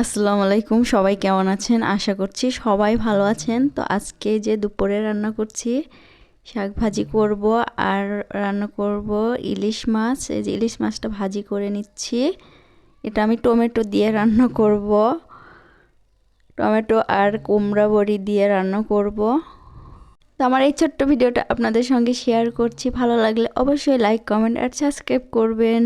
আসসালামু আলাইকুম, সবাই কেমন আছেন? আশা করছি সবাই ভালো আছেন। তো আজকে যে দুপুরে রান্না করছি, শাক ভাজি করব আর রান্না করব ইলিশ মাছ। এই যে ইলিশ মাছটা ভাজি করে নিচ্ছি। এটা আমি টমেটো দিয়ে রান্না করব, টমেটো আর কুমড়া বড়ি দিয়ে রান্না করব। তো আমার এই ছোট্ট ভিডিওটা আপনাদের সঙ্গে শেয়ার করছি। ভালো লাগলে অবশ্যই লাইক, কমেন্ট আর সাবস্ক্রাইব করবেন।